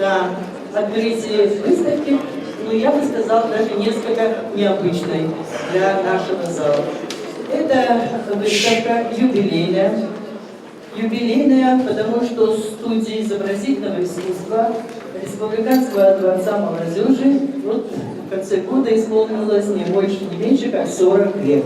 на открытии выставки, ну, я бы сказала, даже несколько необычной для нашего зала. Это выставка юбилейная. Юбилейная, потому что студии изобразительного искусства Республиканского дворца молодежи вот в конце года исполнилось не больше, не меньше, как 40 лет.